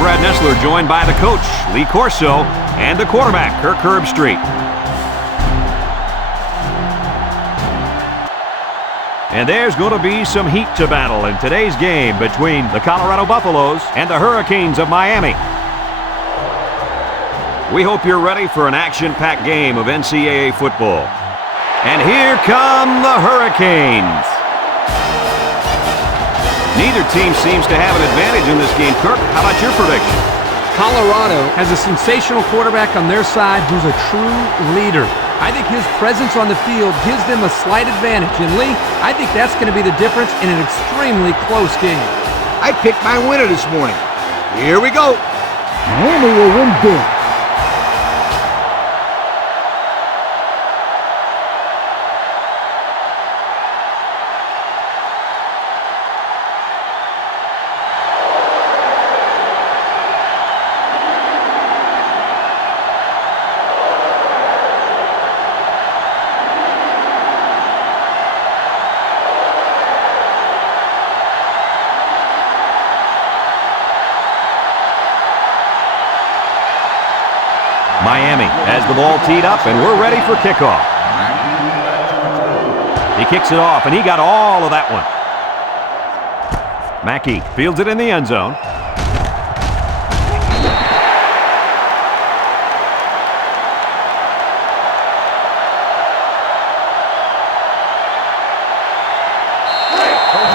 Brad Nessler, joined by the coach, Lee Corso, and the quarterback, Kirk Herbstreit. And there's going to be some heat to battle in today's game between the Colorado Buffaloes and the Hurricanes of Miami. We hope you're ready for an action-packed game of NCAA football. And here come the Hurricanes. Neither team seems to have an advantage in this game. Kirk, how about your prediction? Colorado has a sensational quarterback on their side who's a true leader. I think his presence on the field gives them a slight advantage. And Lee, I think that's going to be the difference in an extremely close game. I picked my winner this morning. Here we go. Miami will win big. Miami has the ball teed up, and we're ready for kickoff. He kicks it off, and he got all of that one. Mackey fields it in the end zone.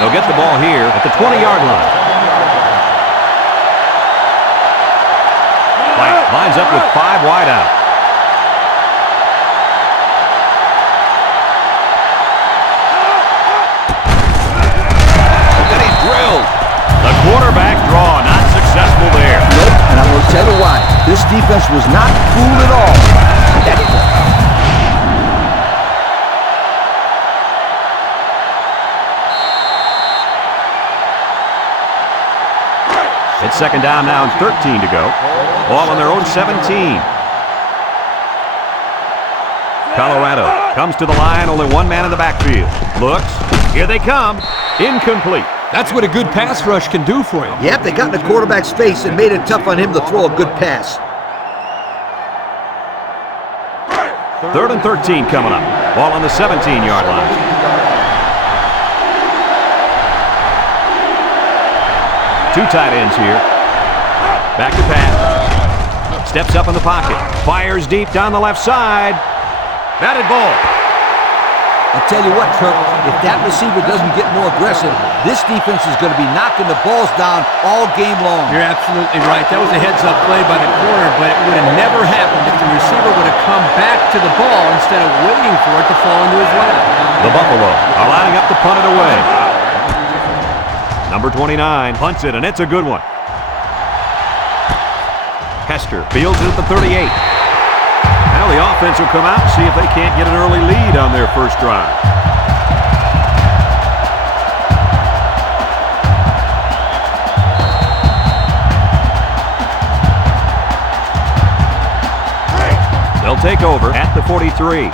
They'll get the ball here at the 20-yard line. Lines up with 5 wide out. Then he's drilled. The quarterback draw not successful there. Nope, and I'm going to tell you why. This defense was not fooled at all. It's second down now and 13 to go. Ball on their own 17. Colorado comes to the line, only one man in the backfield. Looks, here they come. Incomplete. That's what a good pass rush can do for you. Yep, they got in the quarterback's face and made it tough on him to throw a good pass. 3rd and 13 coming up. Ball on the 17-yard line. Two tight ends here. Back to pass. Steps up in the pocket. Fires deep down the left side. Batted ball. I'll tell you what, Kirk, if that receiver doesn't get more aggressive, this defense is going to be knocking the balls down all game long. You're absolutely right. That was a heads-up play by the corner, but it would have never happened if the receiver would have come back to the ball instead of waiting for it to fall into his lap. The Buffalo are lining up to punt it away. Number 29 punts it, and it's a good one. Hester fields it at the 38. Now the offense will come out and see if they can't get an early lead on their first drive. They'll take over at the 43.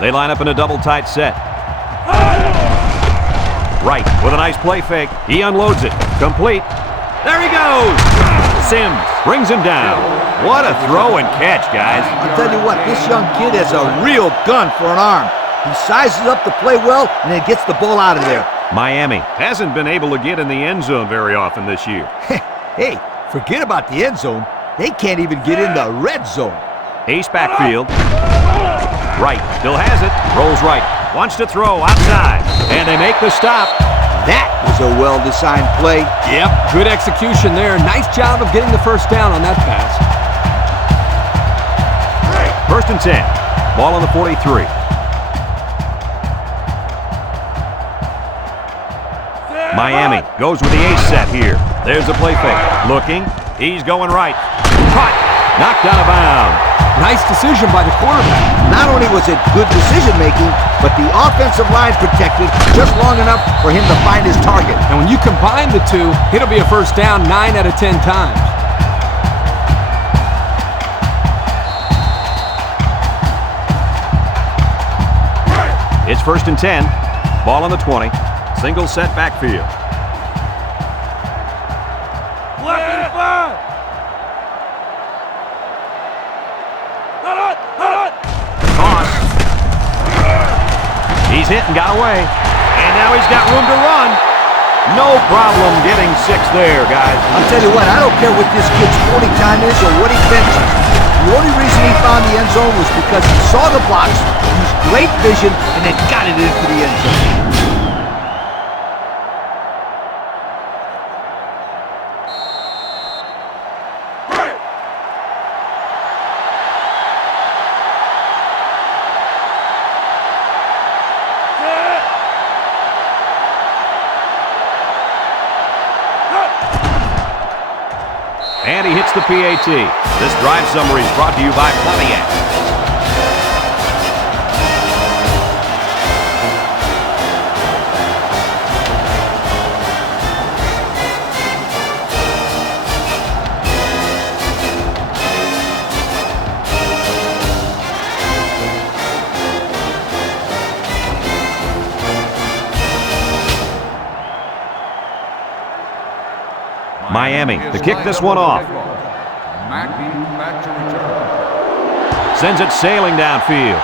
They line up in a double tight set. Right with a nice play fake. He unloads it. Complete. There he goes. Sims brings him down. What a throw and catch, guys. I'll tell you what, this young kid has a real gun for an arm. He sizes up the play well and then gets the ball out of there. Miami hasn't been able to get in the end zone very often this year. Hey, forget about the end zone. They can't even get in the red zone. Ace backfield. Right, still has it. Rolls right. Wants to throw outside. And they make the stop. That was a well-designed play. Yep, good execution there. Nice job of getting the first down on that pass. 1st and 10. Ball on the 43. Miami goes with the ace set here. There's the play fake. Looking. He's going right. Caught. Knocked out of bounds. Nice decision by the quarterback. Not only was it good decision-making, but the offensive line protected just long enough for him to find his target. And when you combine the two, it'll be a first down 9 out of 10 times. It's 1st and 10. Ball on the 20. Single set backfield. He's hit and got away. And now he's got room to run. No problem getting 6 there, guys. I'll tell you what, I don't care what this kid's 40 time is or what he benches. The only reason he found the end zone was because he saw the blocks, used great vision, and then got it into the end zone. And he hits the PAT. This drive summary is brought to you by Pontiac. Miami to kick this one off. Sends it sailing downfield.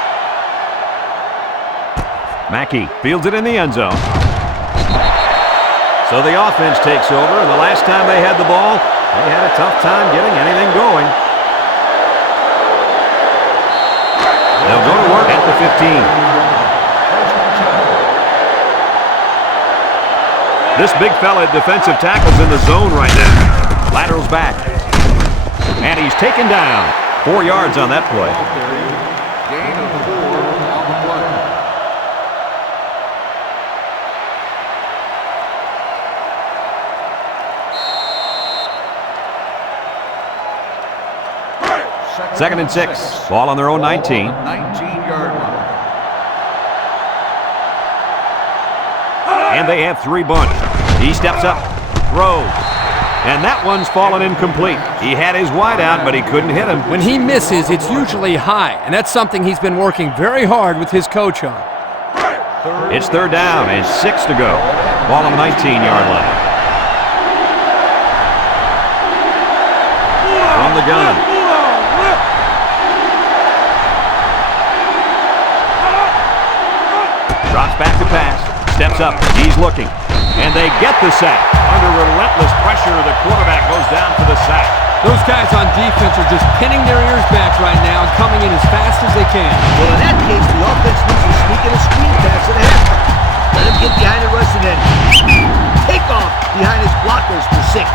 Mackey fields it in the end zone. So the offense takes over, and the last time they had the ball, they had a tough time getting anything going. They'll go to work at the 15. This big fella defensive tackle's in the zone right now. Laterals back. And he's taken down. 4 yards on that play. Gain of 4 on the play. 2nd and 6. Ball on their own 19. 19-yard line. And they have 3 bunch. He steps up, throws. And that one's fallen incomplete. He had his wide out, but he couldn't hit him. When he misses, it's usually high, and that's something he's been working very hard with his coach on. It's 3rd down and 6 to go. Ball on the 19-yard line. From the gun. Drops back to pass. Steps up. He's looking. And they get the sack. Under relentless pressure, the quarterback goes down for the sack. Those guys on defense are just pinning their ears back right now and coming in as fast as they can. Well, in that case, the offense needs to sneak in a screen pass at halftime. Let him get behind the rush and then take off behind his blockers for 6.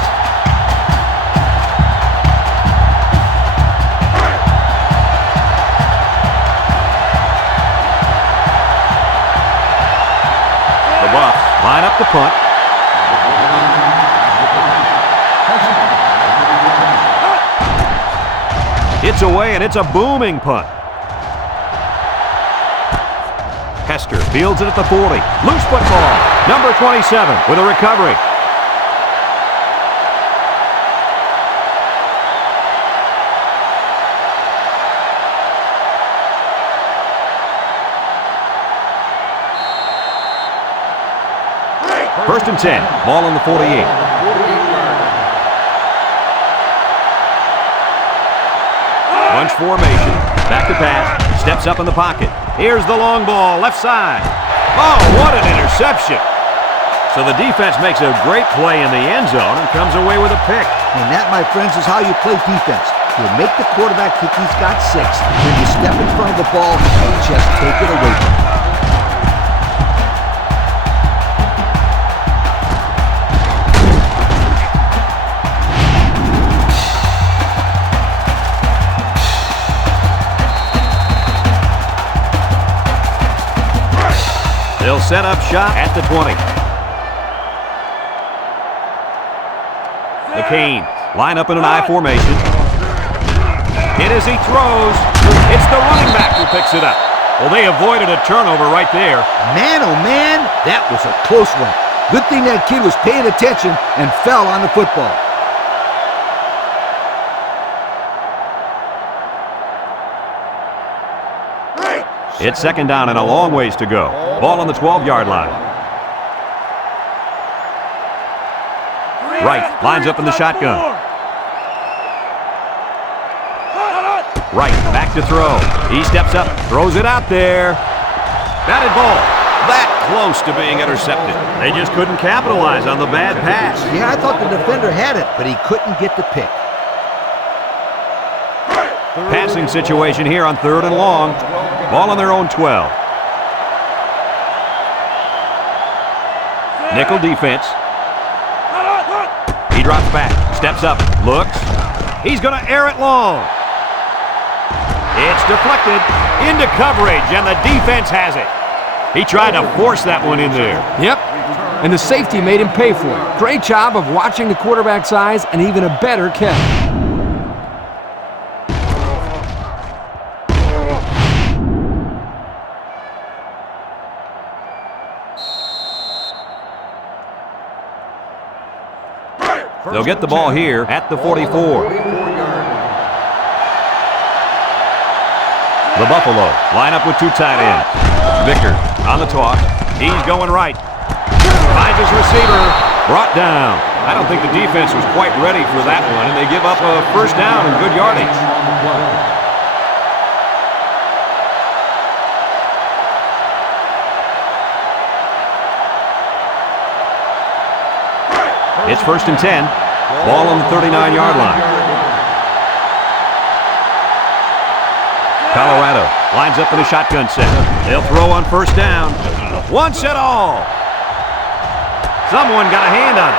The Buffs line up the punt. It's away, and it's a booming punt. Hester fields it at the 40. Loose football. Number 27 with a recovery. First and 10. Ball on the 48. Bunch formation. Back to pass. Steps up in the pocket. Here's the long ball. Left side. Oh, what an interception. So the defense makes a great play in the end zone and comes away with a pick. And that, my friends, is how you play defense. You make the quarterback think he's got 6. Then you step in front of the ball and just take it away from him. They'll set up shop at the 20. The Canes line up in an I formation. Hit as he throws. It's the running back who picks it up. Well, they avoided a turnover right there. Man, oh man, that was a close one. Good thing that kid was paying attention and fell on the football. It's 2nd down and a long ways to go. Ball on the 12-yard line. Wright lines up in the shotgun. Wright back to throw. He steps up, throws it out there. Batted ball. that close to being intercepted. They just couldn't capitalize on the bad pass. Yeah, I thought the defender had it, but he couldn't get the pick. Passing situation here on 3rd and long. Ball on their own 12. Nickel defense. He drops back, steps up, looks. He's going to air it long. It's deflected into coverage, and the defense has it. He tried to force that one in there. Yep, and the safety made him pay for it. Great job of watching the quarterback's eyes and even a better catch. They'll get the ball here at the 44. The Buffalo line up with 2 tight ends. Vickers on the toss. He's going right. Finds his receiver. Brought down. I don't think the defense was quite ready for that one, and they give up a first down and good yardage. It's 1st and 10. Ball on the 39-yard line. Colorado lines up in a shotgun set. They'll throw on 1st down. Once and all. Someone got a hand on it.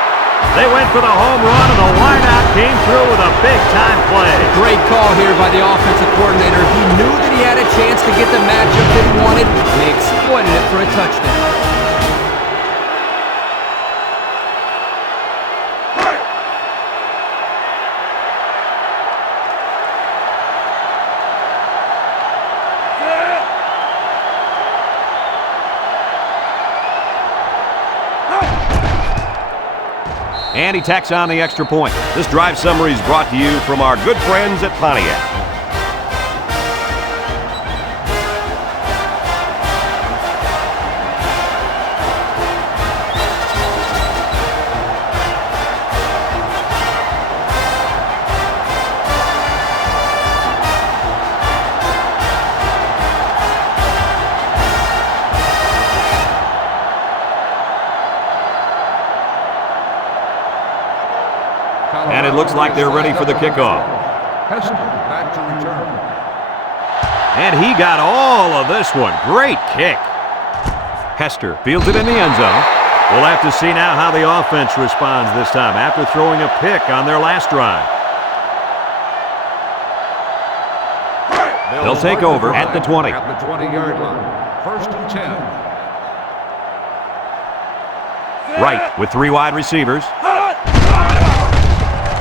They went for the home run, and the wideout came through with a big-time play. Great call here by the offensive coordinator. He knew that he had a chance to get the matchup that he wanted, and he exploited it for a touchdown. And he tacks on the extra point. This drive summary is brought to you from our good friends at Pontiac. And it looks like they're ready for the kickoff. Back to return. And he got all of this one. Great kick. Hester fields it in the end zone. We'll have to see now how the offense responds this time after throwing a pick on their last drive. They'll take over at the 20. At the 20-yard line. 1st and 10. Right with 3 wide receivers.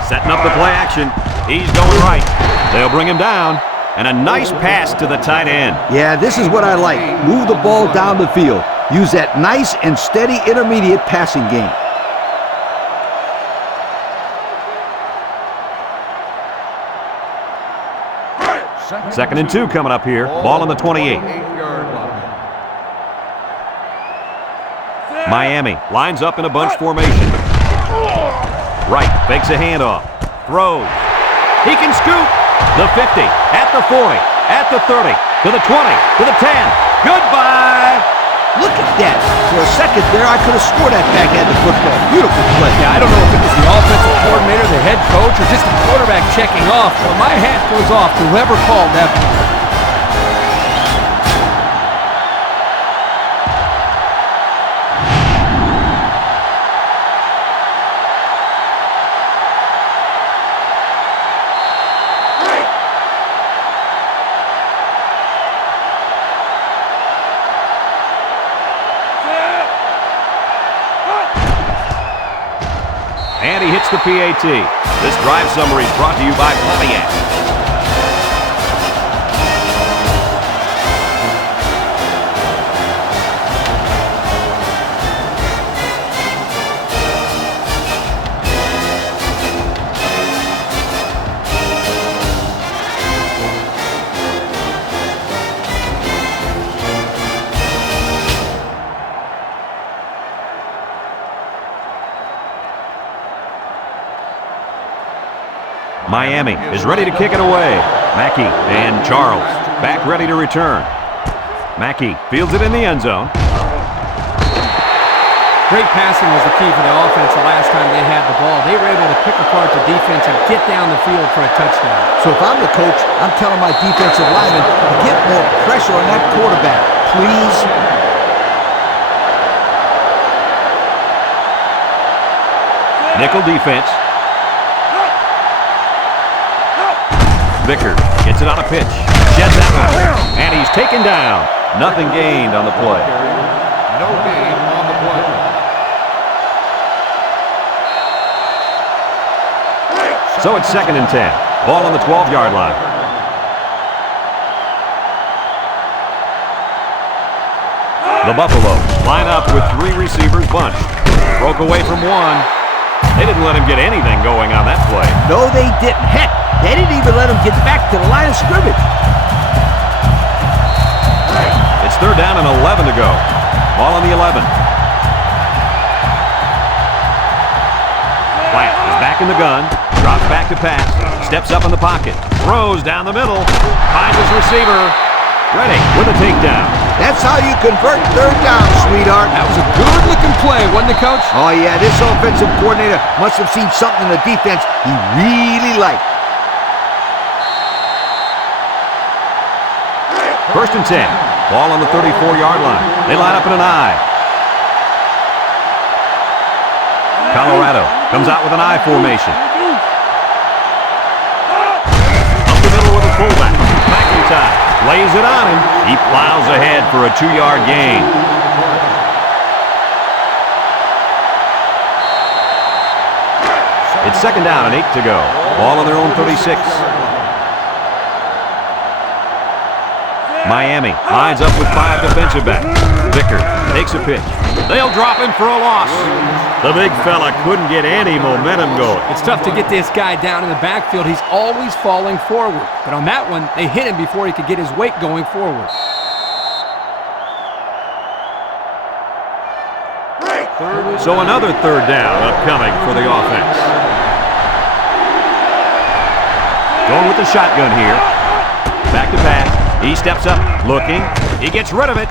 Setting up the play action. He's going right. They'll bring him down. And a nice pass to the tight end. Yeah, this is what I like. Move the ball down the field. Use that nice and steady intermediate passing game. 2nd and 2 coming up here. Ball on the 28. Miami lines up in a bunch formation. Right, fakes a handoff. Throws. He can scoop. The 50, at the 40, at the 30, to the 20, to the 10. Goodbye. Look at that. For a second there, I could have swore that back had the football. Beautiful play. Yeah, I don't know if it was the offensive coordinator, the head coach, or just the quarterback checking off, but my hat goes off to whoever called that. And he hits the PAT. This drive summary is brought to you by Pontiac. Miami is ready to kick it away. Mackey and Charles back ready to return. Mackey fields it in the end zone. Great passing was the key for the offense the last time they had the ball. They were able to pick apart the defense and get down the field for a touchdown. So if I'm the coach, I'm telling my defensive linemen to get more pressure on that quarterback, please. Nickel defense. Vickers gets it on a pitch. Sheds that one. And he's taken down. Nothing gained on the play. No gain on the play. So it's 2nd and 10. Ball on the 12-yard line. The Buffaloes line up with 3 receivers bunched. Broke away from one. They didn't let him get anything going on that play. No, they didn't. Heck, they didn't even let him get back to the line of scrimmage. It's 3rd down and 11 to go. Ball on the 11. Plant is back in the gun. Drops back to pass. Steps up in the pocket. Throws down the middle. Finds his receiver. Ready with a takedown. That's how you convert 3rd down, sweetheart. That was a good-looking play, wasn't it, Coach? Oh, yeah, this offensive coordinator must have seen something in the defense he really liked. 1st and 10. Ball on the 34-yard line. They line up in an I. Colorado comes out with an I formation. Up the middle with a fullback. McIntyre lays it on him. He plows ahead for a 2-yard gain. It's 2nd down and 8 to go. Ball on their own 36. Miami lines up with 5 defensive backs. Vickers takes a pitch. They'll drop him for a loss. The big fella couldn't get any momentum going. It's tough to get this guy down in the backfield. He's always falling forward. But on that one, they hit him before he could get his weight going forward. So another 3rd down upcoming for the offense. Going with the shotgun here. Back to pass. He steps up, looking. He gets rid of it.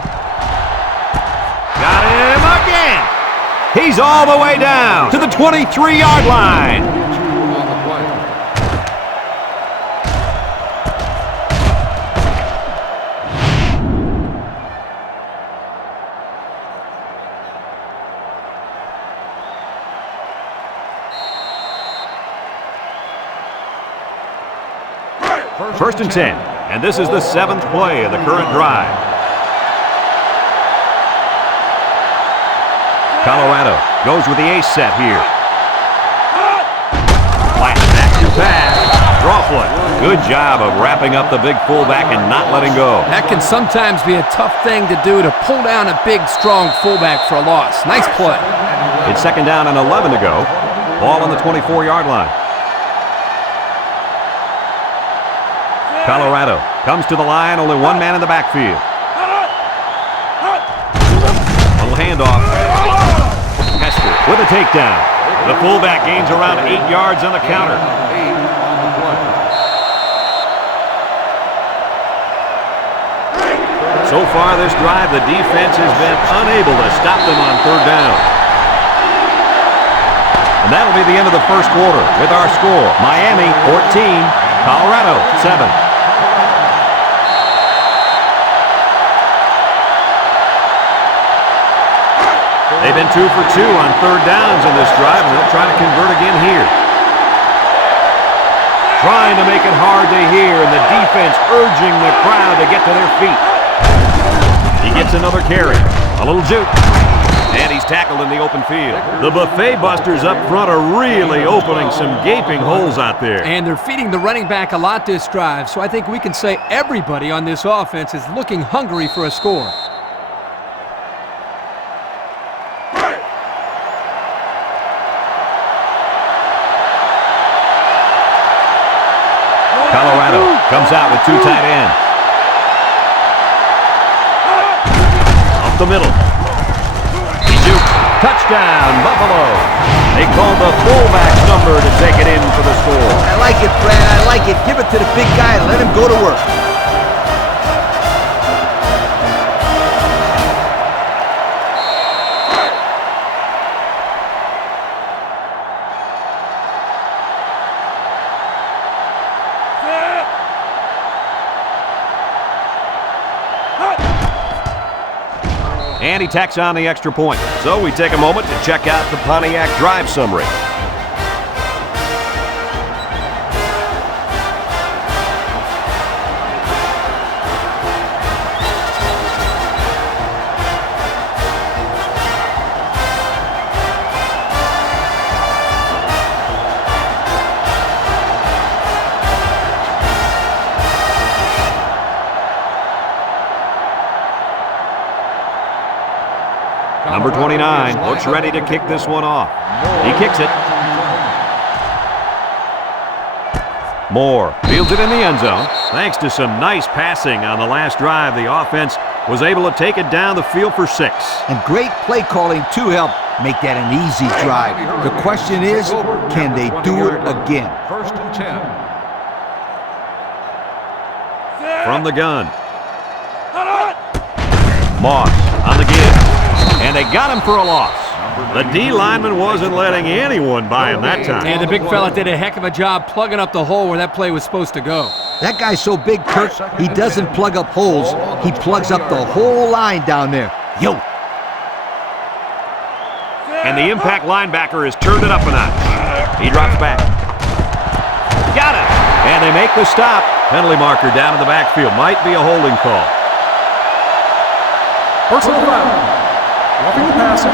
Got him again. He's all the way down to the 23-yard line. On the play. First and 10, and this is the 7th play of the current drive. Colorado goes with the ace set here. Flat back to pass. Draw play. Good job of wrapping up the big fullback and not letting go. That can sometimes be a tough thing to do, to pull down a big, strong fullback for a loss. Nice play. It's 2nd down and 11 to go. Ball on the 24-yard line. Colorado comes to the line, only one man in the backfield. Little handoff. Hester with a takedown. The fullback gains around 8 yards on the counter. 8 on the play. So far this drive, the defense has been unable to stop them on 3rd down. And that'll be the end of the first quarter with our score. Miami 14, Colorado 7. They've been 2 for 2 on 3rd downs in this drive, and they'll try to convert again here. Trying to make it hard to hear, and the defense urging the crowd to get to their feet. He gets another carry. A little juke. And he's tackled in the open field. The Buffet Busters up front are really opening some gaping holes out there. And they're feeding the running back a lot this drive, so I think we can say everybody on this offense is looking hungry for a score. Colorado comes out with 2 tight ends. Up the middle. He jukes. Touchdown, Buffalo. They called the fullback's number to take it in for the score. I like it, Brad. I like it. Give it to the big guy and let him go to work. And he tacks on the extra point. So we take a moment to check out the Pontiac drive summary. Number 29 looks ready to kick this one off. He kicks it. Moore fields it in the end zone. Thanks to some nice passing on the last drive, the offense was able to take it down the field for 6. And great play calling to help make that an easy drive. The question is, can they do it again? First and 10. From the gun. Moss on the give. And they got him for a loss. The D lineman wasn't letting anyone by him that time. And the big fella did a heck of a job plugging up the hole where that play was supposed to go. That guy's so big, Kirk, he doesn't plug up holes. He plugs up the whole line down there. Yo! And the impact linebacker has turned it up a notch. He drops back. Got it! And they make the stop. Penalty marker down in the backfield. Might be a holding call. Personal foul. Roughing the passer.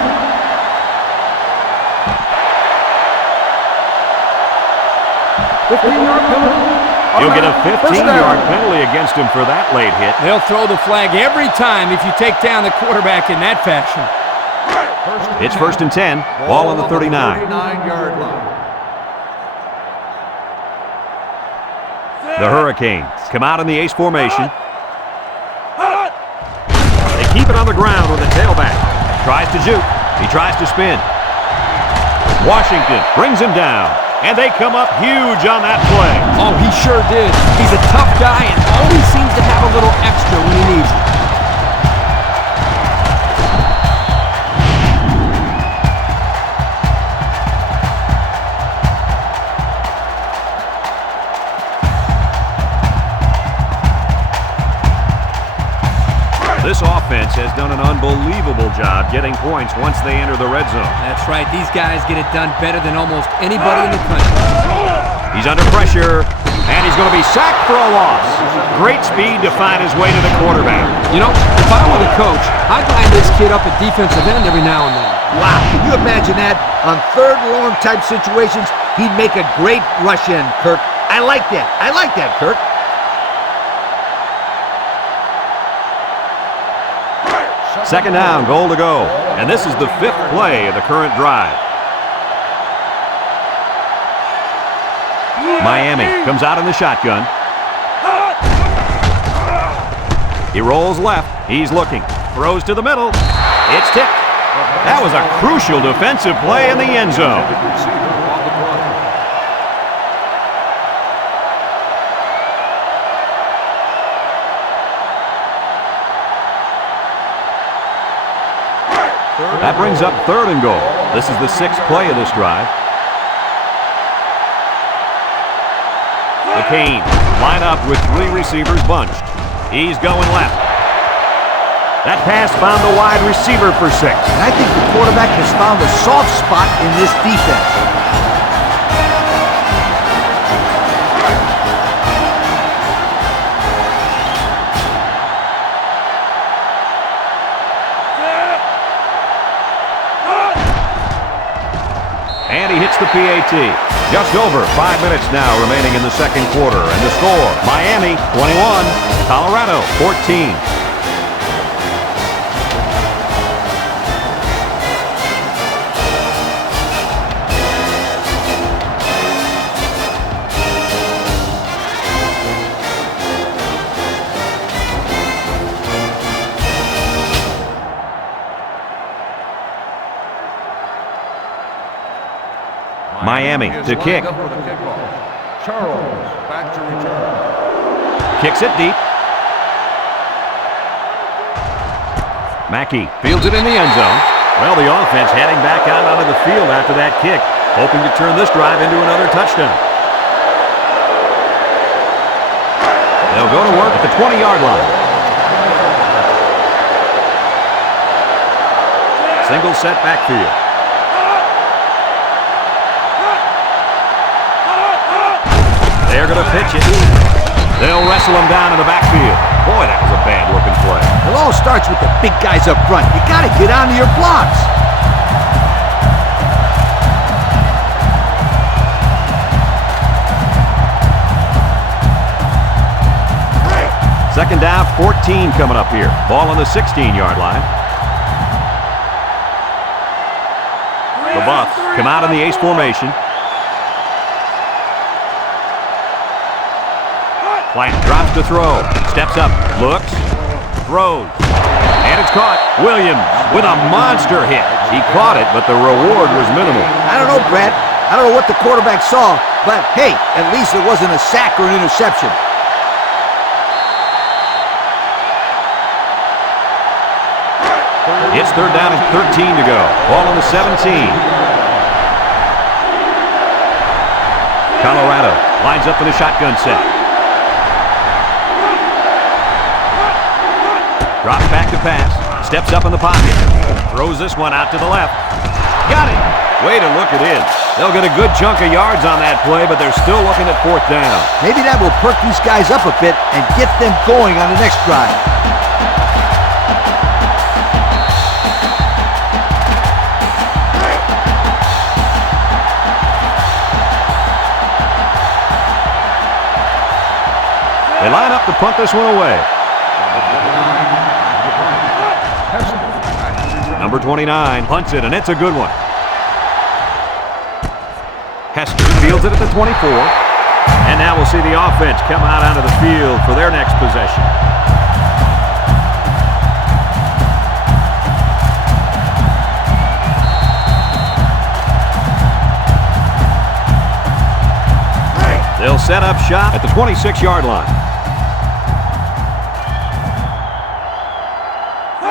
$15-yard penalty. You'll get a 15-yard penalty against him for that late hit. They'll throw the flag every time if you take down the quarterback in that fashion. It's first and 10. Ball on the 39. 39-yard line. The Hurricanes come out in the ace formation. They keep it on the ground with a tailback. Tries to juke. He tries to spin. Washington brings him down. And they come up huge on that play. Oh, he sure did. He's a tough guy and always seems to have a little extra when he needs it. This offense has done an unbelievable job getting points once they enter the red zone. That's right. These guys get it done better than almost anybody in the country. He's under pressure, and he's going to be sacked for a loss. Great speed to find his way to the quarterback. You know, if I were the coach, I'd line this kid up at defensive end every now and then. Wow, can you imagine that? On third and long type situations, he'd make a great rush end, Kirk. I like that. I like that, Kirk. Second down, goal to go. And this is the 5th play of the current drive. Miami comes out in the shotgun. He rolls left. He's looking. Throws to the middle. It's tipped. That was a crucial defensive play in the end zone. That brings up 3rd and goal. This is the 6th play of this drive. The Canes line up with 3 receivers bunched. He's going left. That pass found the wide receiver for 6. And I think the quarterback has found a soft spot in this defense. And he hits the PAT. Just over 5 minutes now remaining in the second quarter. And the score, Miami 21, Colorado 14. Miami to kick. Charles back to return. Kicks it deep. Mackey fields it in the end zone. Well, the offense heading back out onto the field after that kick, hoping to turn this drive into another touchdown. They'll go to work at the 20-yard line. Single set backfield. They're going to pitch it. They'll wrestle him down in the backfield. Boy, that was a bad-looking play. It all starts with the big guys up front. You got to get onto your blocks. Second down, 14 coming up here. Ball on the 16-yard line. The Buffs come out in the ace formation. Plant drops to throw. Steps up. Looks. Throws. And it's caught. Williams with a monster hit. He caught it, but the reward was minimal. I don't know, Brad. I don't know what the quarterback saw, but hey, at least it wasn't a sack or an interception. It's third down and 13 to go. Ball on the 17. Colorado lines up in a shotgun set. Drops back to pass. Steps up in the pocket. Throws this one out to the left. Got it. Way to look it in. They'll get a good chunk of yards on that play, but they're still looking at fourth down. Maybe that will perk these guys up a bit and get them going on the next drive. They line up to punt this one away. Number 29 punts it, and it's a good one. Hester fields it at the 24. And now we'll see the offense come out onto the field for their next possession. They'll set up shop at the 26-yard line.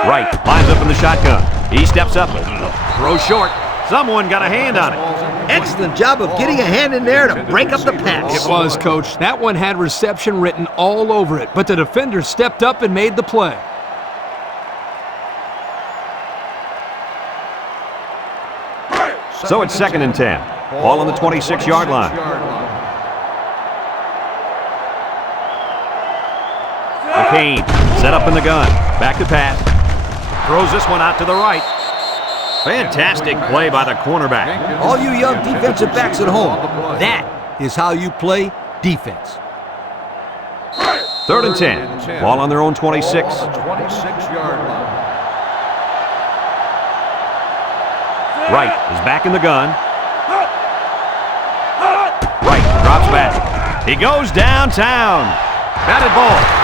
Wright lines up in the shotgun. He steps up. Throws short. Someone got a hand on it. Excellent job of getting a hand in there to break up the pass. It was, Coach. That one had reception written all over it, but the defender stepped up and made the play. So it's second and 10. Ball on the 26-yard line. McCain set up in the gun. Back to pass. Throws this one out to the right. Fantastic play by the cornerback. All you young defensive backs at home, that is how you play defense. Third and 10. Ball on their own 26. 26-yard line. Wright is back in the gun. Wright drops back. He goes downtown. Batted ball.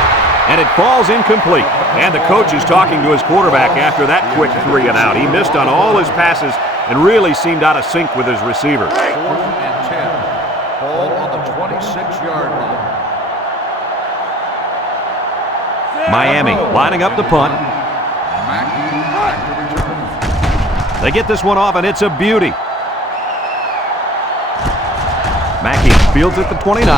And it falls incomplete. And the coach is talking to his quarterback after that quick 3 and out. He missed on all his passes and really seemed out of sync with his receiver. 4th and 10. Ball on the 26-yard line. Miami lining up to punt. Mackey back to return. They get this one off, and it's a beauty. Mackey fields at the 29.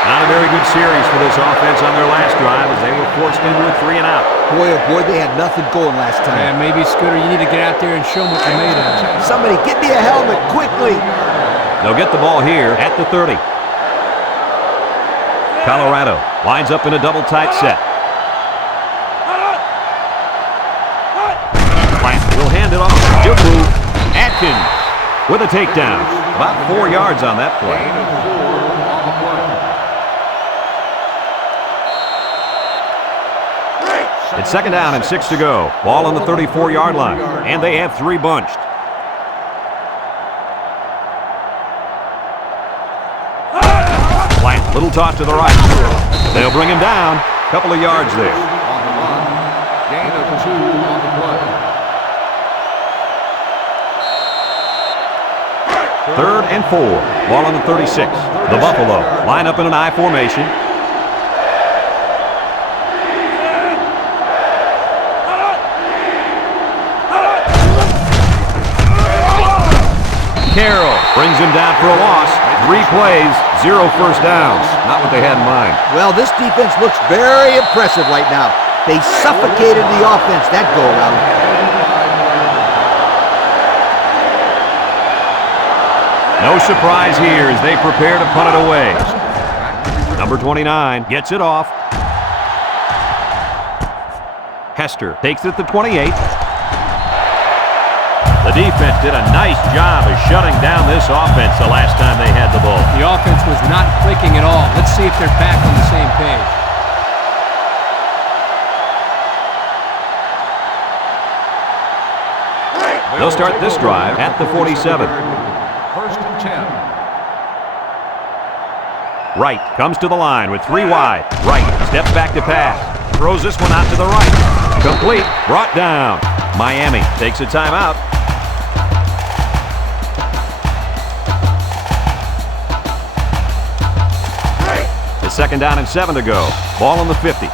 Not a very good series for this offense on their last drive as they were forced into a 3 and out. Boy, oh boy, they had nothing going last time. And maybe, Scooter, you need to get out there and show them what you're made of. Somebody get me a helmet quickly. They'll get the ball here at the 30. Colorado lines up in a double tight set. Plant will hand it off. Jubu. Atkins with a takedown. About 4 yards on that play. Gain of 4 on the play. It's second down and 6 to go. Ball on the 34-yard line. And they have 3 bunched. Plant, little toss to the right. They'll bring him down. Couple of yards there. On the run. Gain of 2 on the play. Third and 4. Ball on the 36. The Buffalo line up in an I formation. Carroll brings him down for a loss. 3 plays, 0 first downs. Not what they had in mind. Well, this defense looks very impressive right now. They suffocated the offense that go-around. surprise here as they prepare to punt it away. Number 29 gets it off. Hester takes it to 28. The defense did a nice job of shutting down this offense the last time they had the ball. The offense was not clicking at all. Let's see if they're back on the same page. They'll start this drive at the 47. First and 10. Wright comes to the line with 3 wide. Wright steps back to pass. Throws this one out to the right. Complete. Brought down. Miami takes a timeout. It's 2nd down and 7 to go. Ball on the 50.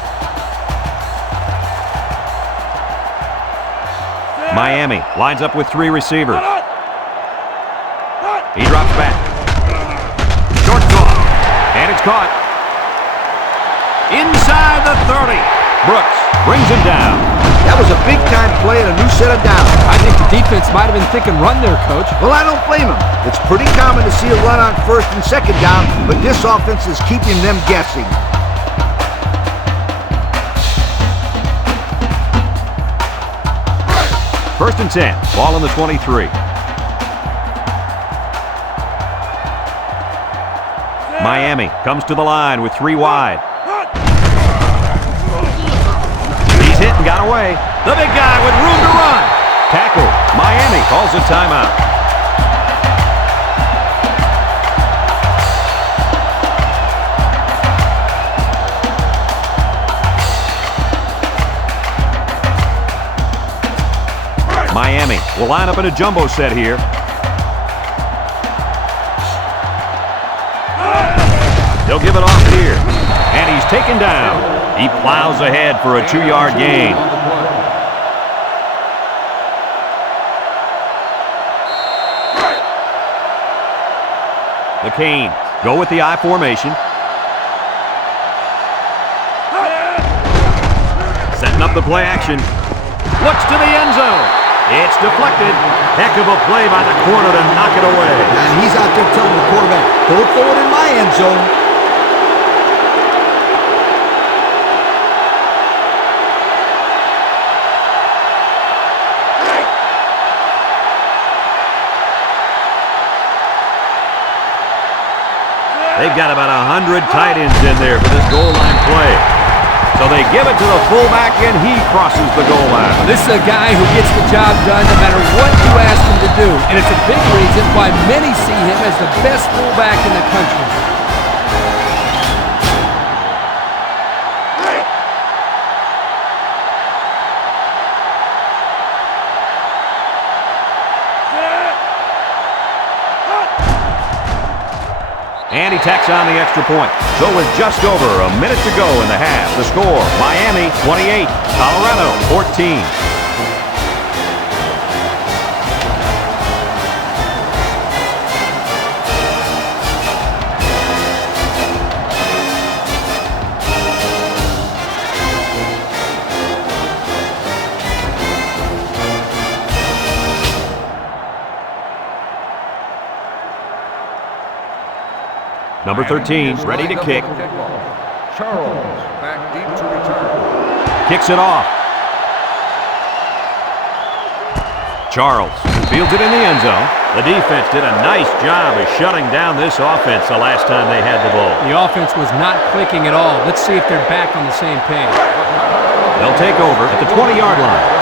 Miami lines up with 3 receivers. He drops back. Short toss. And it's caught. Inside the 30. Brooks brings him down. That was a big-time play and a new set of downs. I think the defense might have been thinking run there, Coach. Well, I don't blame him. It's pretty common to see a run on 1st and 2nd down, but this offense is keeping them guessing. First and 10. Ball on the 23. Miami comes to the line with 3 wide. He's hit and got away. The big guy with room to run. Tackle. Miami calls a timeout. Miami will line up in a jumbo set here. They'll give it off here. And he's taken down. He plows ahead for a 2-yard gain. The Canes go with the I formation. Setting up the play action. Looks to the end zone. It's deflected. Heck of a play by the corner to knock it away. And he's out there telling the quarterback, go forward in my end zone. They've got about 100 tight ends in there for this goal line play. So they give it to the fullback, and he crosses the goal line. This is a guy who gets the job done no matter what you ask him to do. And it's a big reason why many see him as the best fullback in the country. And he tacks on the extra point. So with just over a minute to go in the half, the score, Miami 28, Colorado 14. Number 13, ready to kick. Charles, back deep to return. Kicks it off. Charles fields it in the end zone. The defense did a nice job of shutting down this offense the last time they had the ball. The offense was not clicking at all. Let's see if they're back on the same page. They'll take over at the 20-yard line.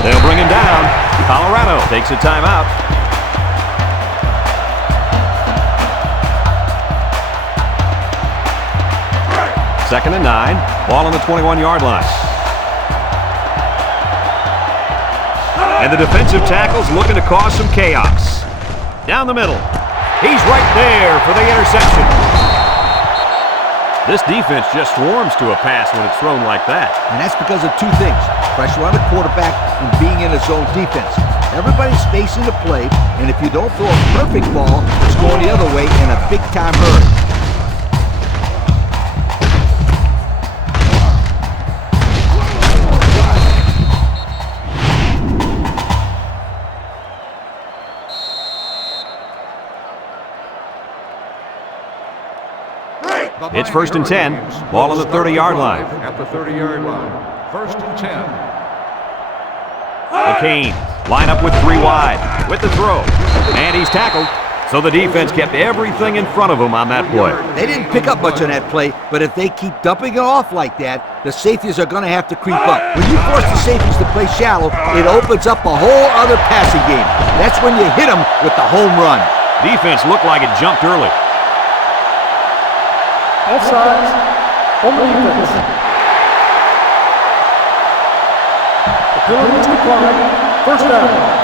They'll bring him down. Colorado takes a timeout. Second and 9. Ball on the 21-yard line. And the defensive tackle's looking to cause some chaos. Down the middle. He's right there for the interception. This defense just swarms to a pass when it's thrown like that. And that's because of 2 things. Pressure on the quarterback and being in a zone defense. Everybody's facing the play, and if you don't throw a perfect ball, it's going the other way in a big-time hurry. It's 1st and 10. Ball on the 30-yard line. At the 30-yard line. 1st and 10. The Canes line up with 3 wide with the throw. And he's tackled. So the defense kept everything in front of him on that play. They didn't pick up much on that play, but if they keep dumping it off like that, the safeties are going to have to creep up. When you force the safeties to play shallow, it opens up a whole other passing game. That's when you hit them with the home run. Defense looked like it jumped early. Offsides. On the defense. The penalty is declined. 1st down.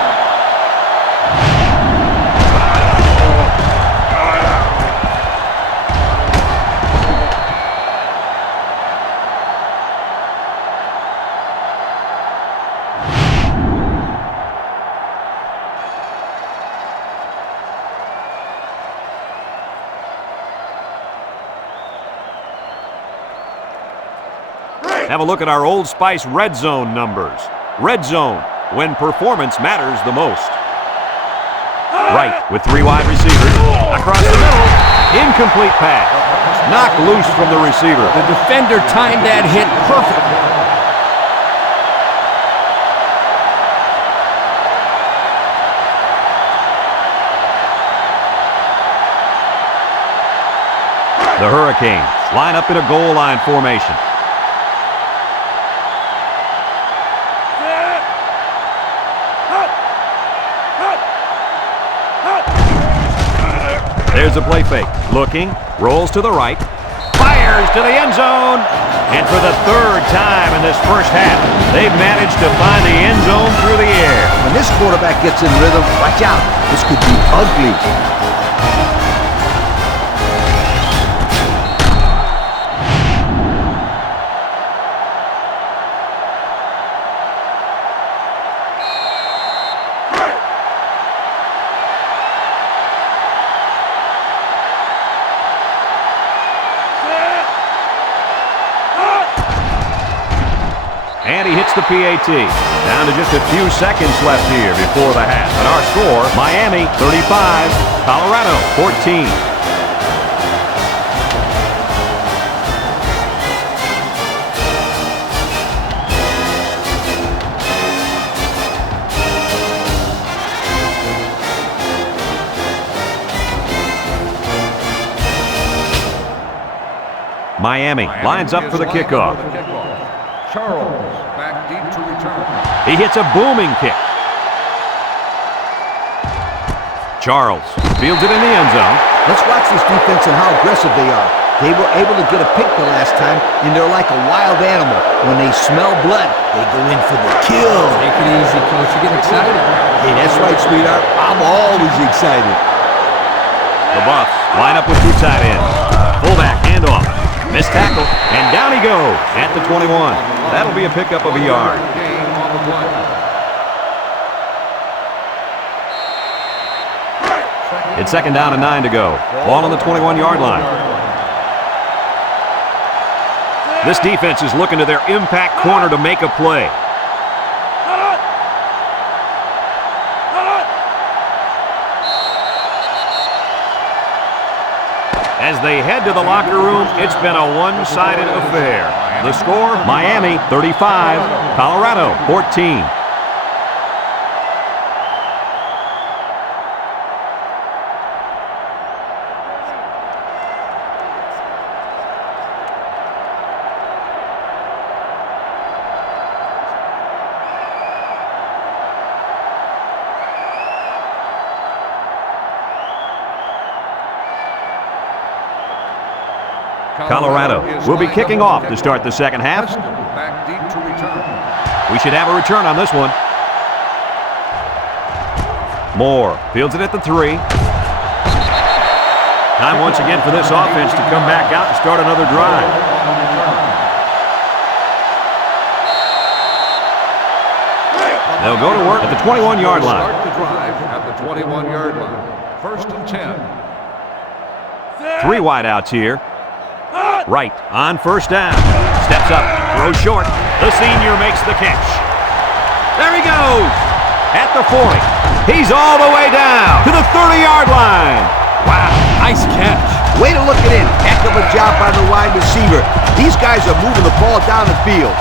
Have a look at our Old Spice red zone numbers. Red zone, when performance matters the most. Right with 3 wide receivers. Across the middle. Incomplete pass. Knocked loose from the receiver. The defender timed that hit perfectly. The Hurricanes line up in a goal line formation. There's a play fake. Looking, rolls to the right, fires to the end zone. And for the 3rd time in this first half, they've managed to find the end zone through the air. When this quarterback gets in rhythm, watch out. This could be ugly. And he hits the PAT. Down to just a few seconds left here before the half. And our score, Miami 35, Colorado 14. Miami lines up for the kickoff. Charles back deep to return. He hits a booming kick. Charles fields it in the end zone. Let's watch this defense and how aggressive they are. They were able to get a pick the last time, and they're like a wild animal. When they smell blood, they go in for the kill. Take it easy, coach. You get excited. Hey, that's right, sweetheart. I'm always excited. The Buffs line up with 2 tight ends. Fullback handoff. Missed tackle, and down he goes at the 21. That'll be a pickup of a yard. Game on the play. It's 2nd down and 9 to go. Ball on the 21-yard line. This defense is looking to their impact corner to make a play. As they head to the locker room, it's been a one-sided affair. The score, Miami 35, Colorado 14. Colorado will be kicking off to start the second half. Back deep to return. We should have a return on this one. Moore fields it at the 3. Time once again for this offense to come back out and start another drive. They'll go to work at the 21-yard line. Start the drive at the 21-yard line. 1st and 10. 3 wide outs here. Right on 1st down. Steps up, throws short. The senior makes the catch. There he goes. At the 40. He's all the way down to the 30-yard line. Wow, Nice catch. Way to look it in. Heck of a job by the wide receiver. These guys are moving the ball down the field.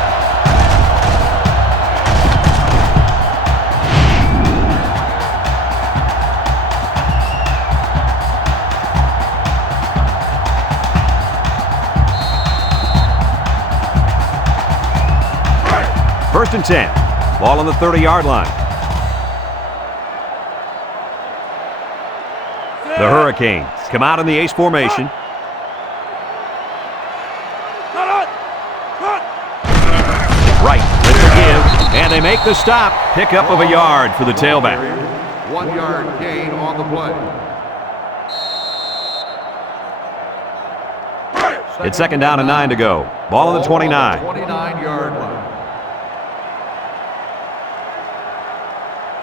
First and 10. Ball on the 30-yard line. The Hurricanes come out in the ace formation. Right with the give, and they make the stop. Pickup of a yard for the tailback. 1 yard gain on the play. It's second down and 9 to go. Ball on the 29. 29-yard line.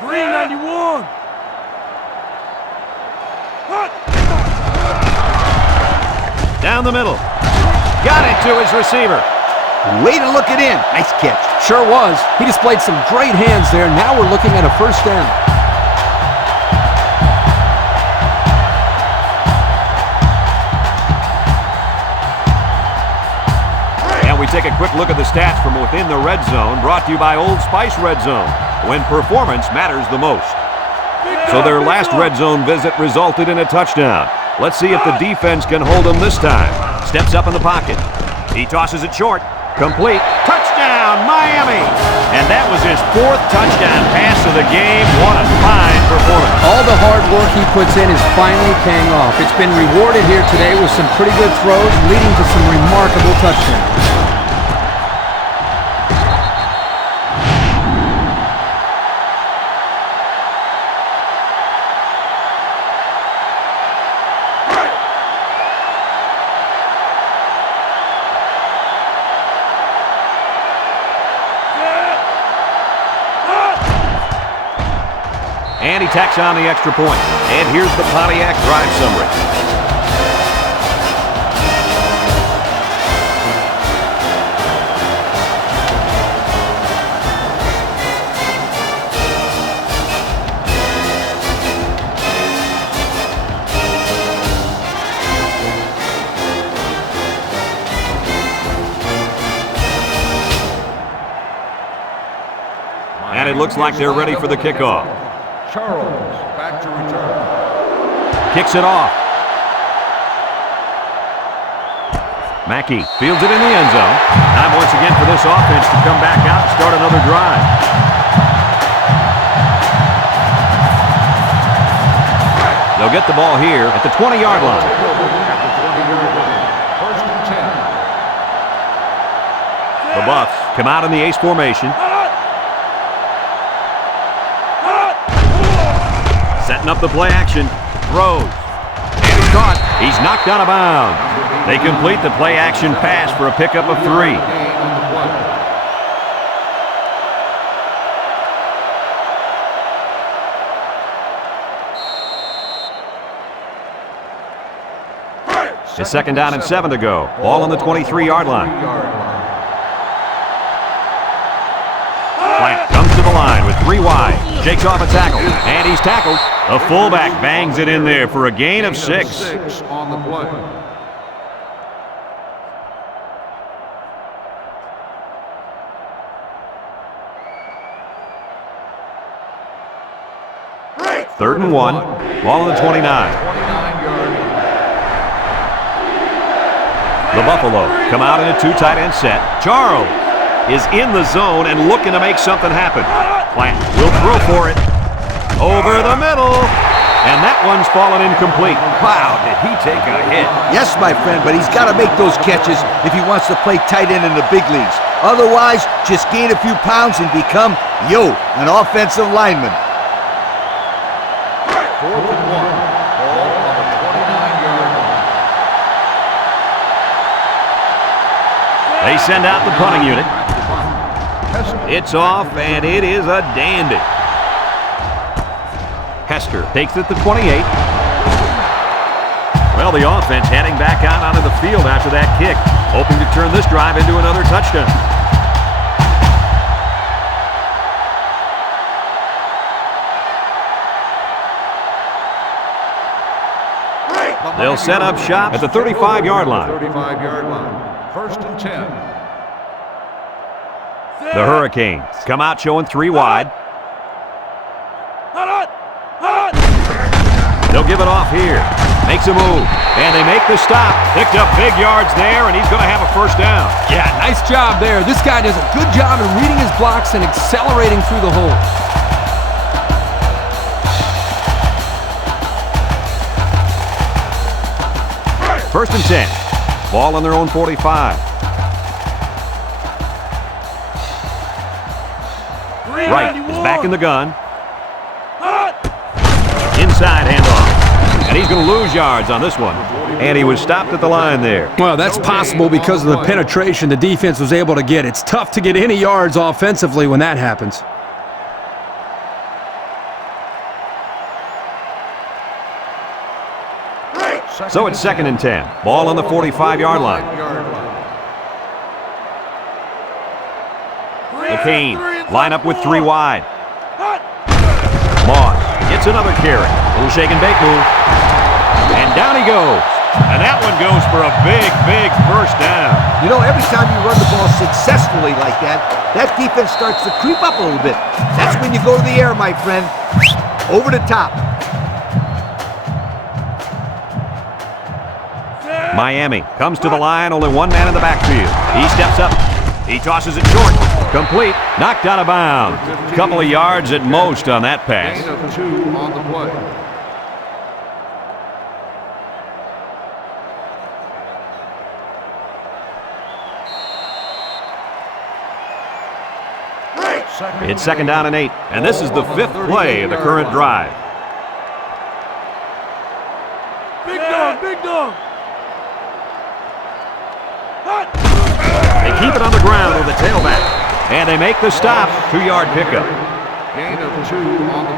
391. Down the middle. Got it to his receiver. Way to look it in. Nice catch. Sure was. He displayed some great hands there. Now we're looking at a first down. And we take a quick look at the stats from within the red zone, brought to you by Old Spice Red Zone, when performance matters the most. So their last red zone visit resulted in a touchdown. Let's see if the defense can hold him this time. Steps up in the pocket. He tosses it short. Complete. Touchdown, Miami! And that was his 4th touchdown pass of the game. What a fine performance. All the hard work he puts in is finally paying off. It's been rewarded here today with some pretty good throws, leading to some remarkable touchdowns. And he tacks on the extra point. And here's the Pontiac drive summary. And it looks like they're ready for the kickoff. Charles back to return. Kicks it off. Mackey fields it in the end zone. Time once again for this offense to come back out and start another drive. They'll get the ball here at the 20-yard line. At the 20-yard line. First and 10. The Buffs come out in the ace formation. Setting up the play action. Throws. And he's caught. He's knocked out of bounds. They complete the play action pass for a pickup of 3. Gain on the play. It's second down and 7 to go. Ball on the 23-yard line. Plant comes to the line with 3 wide. Shakes off a tackle. And he's tackled. The fullback bangs it in there for a gain of 6. 6 on the play. Third and 1. Ball on the 29. 29-yard line. The Buffalo come out in a 2 tight end set. Charles is in the zone and looking to make something happen. Plant will throw for it. Over the middle. And that one's fallen incomplete. Wow, did he take a hit. Yes, my friend, but he's got to make those catches if he wants to play tight end in the big leagues. Otherwise, just gain a few pounds and become, an offensive lineman. 4th and 1. Ball on the 29-yard line. They send out the punting unit. It's off, and it is a dandy. Hester takes it to 28. Well, the offense heading back out onto the field after that kick, hoping to turn this drive into another touchdown. They'll set up shop at the 35-yard line. 35-yard line. First and 10. The Hurricanes come out showing 3 wide. They'll give it off here. Makes a move. And they make the stop. Picked up big yards there, and he's going to have a first down. Yeah, nice job there. This guy does a good job in reading his blocks and accelerating through the holes. First and 10. Ball on their own 45. Wright is back in the gun. Inside handoff. And he's going to lose yards on this one. And he was stopped at the line there. Well, that's possible because of the penetration the defense was able to get. It's tough to get any yards offensively when that happens. So it's second and 10. Ball on the 45-yard line. The Canes line up with 3 wide. Moss gets another carry. Little shake and bake move. And down he goes. And that one goes for a big, big first down. You know, every time you run the ball successfully like that, that defense starts to creep up a little bit. That's when you go to the air, my friend. Over the top. Miami comes to the line, only 1 man in the backfield. He steps up. He tosses it short. Complete. Knocked out of bounds. Couple of yards at most on that pass. Gain of 2 on the play. It's second down and 8, and this is the 5th play of the current drive. Big dog, big dog. They keep it on the ground with the tailback, and they make the stop. 2-yard pickup. Gain of 2 on the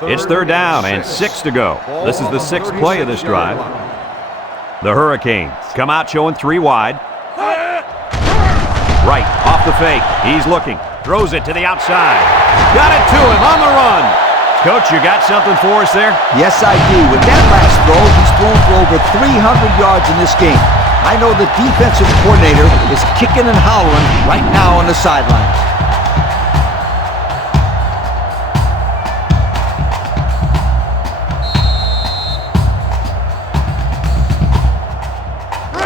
play. It's third down and 6 to go. This is the 6th play of this drive. The Hurricanes come out showing 3 wide. Right, off the fake. He's looking. Throws it to the outside. Got it to him on the run. Coach, you got something for us there? Yes, I do. With that last throw, he's thrown for over 300 yards in this game. I know the defensive coordinator is kicking and hollering right now on the sidelines.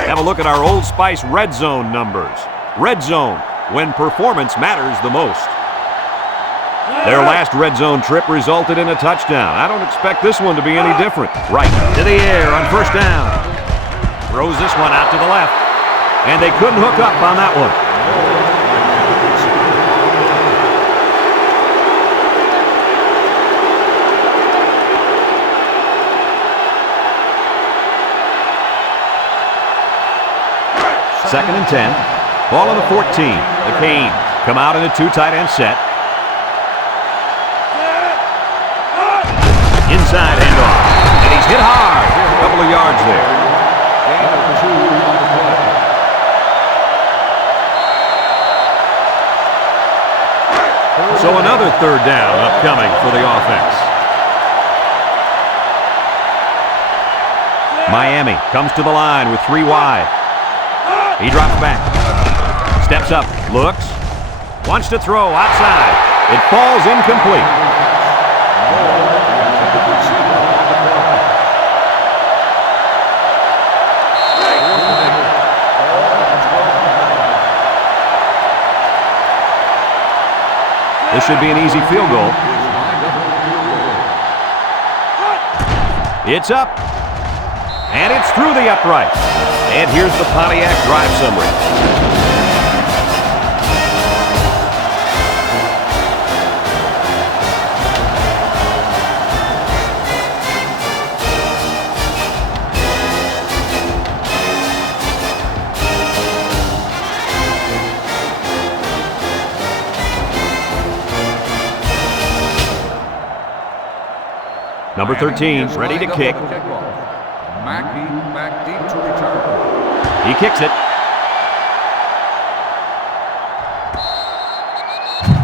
Have a look at our Old Spice Red Zone numbers. Red Zone, when performance matters the most. Their last red zone trip resulted in a touchdown. I don't expect this one to be any different. Right to the air on first down. Throws this one out to the left. And they couldn't hook up on that one. Second and 10. Ball on the 14. The Canes come out in a 2 tight end set. Inside handoff. And he's hit hard. A couple of yards there. Gain of 2 on the play. So another third down upcoming for the offense. Miami comes to the line with 3 wide. He drops back. Steps up. Looks. Wants to throw outside. It falls incomplete. This should be an easy field goal. It's up. And it's through the upright. And here's the Pontiac drive summary. Number 13, ready to kick. Mackey back deep to return. He kicks it.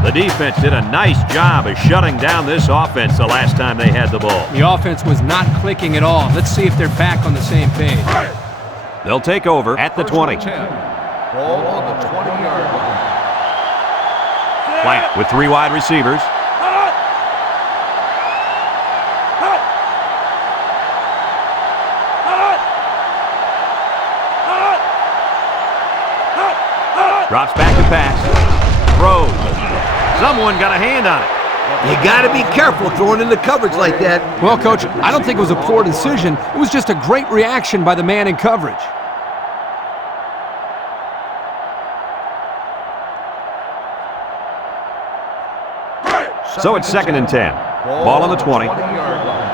The defense did a nice job of shutting down this offense the last time they had the ball. The offense was not clicking at all. Let's see if they're back on the same page. They'll take over at the 20. 10. Ball on the 20-yard line. Plant with 3 wide receivers. Drops back to pass. Throws. Someone got a hand on it. You got to be careful throwing in the coverage like that. Well, Coach, I don't think it was a poor decision. It was just a great reaction by the man in coverage. So it's 2nd and 10. Ball on the 20. 20-yard line.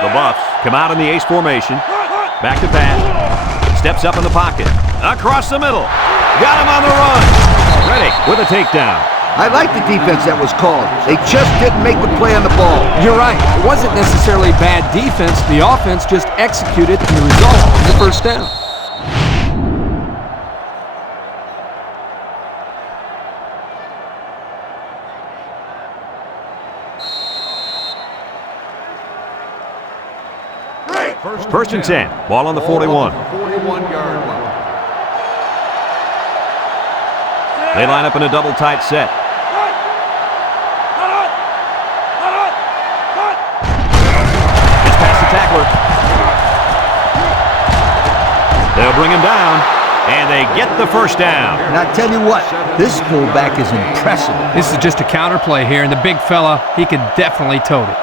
The Buffs come out in the ace formation. Back to pass. Steps up in the pocket. Across the middle. Got him on the run. Reddick with a takedown. I like the defense that was called. They just didn't make the play on the ball. You're right. It wasn't necessarily bad defense. The offense just executed, and the result was a first down. First and 10. Ball on the 41. 41-yard line. They line up in a double tight set. It's past the tackler. They'll bring him down, and they get the first down. And I tell you what, this fullback is impressive. This is just a counter play here, and the big fella, he can definitely tote it.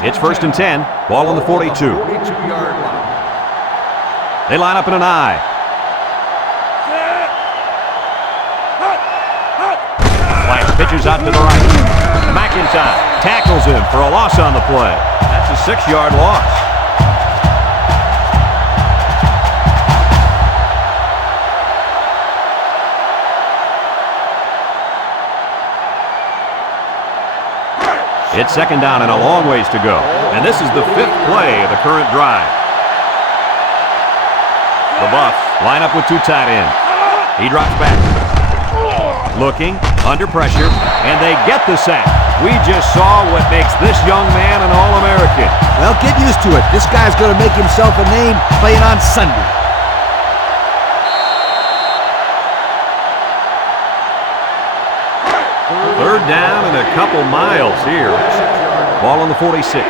It's first and 10. Ball on the 42. 42-yard line. They line up in an I. Flash pitches out to the right. McIntyre tackles him for a loss on the play. That's a 6-yard loss. It's 2nd down and a long ways to go. And this is the 5th play of the current drive. The Buffs line up with 2 tight ends. He drops back. Looking, under pressure, and they get the sack. We just saw what makes this young man an All-American. Well, get used to it. This guy's going to make himself a name playing on Sunday. Third down and a couple miles here. Ball on the 46.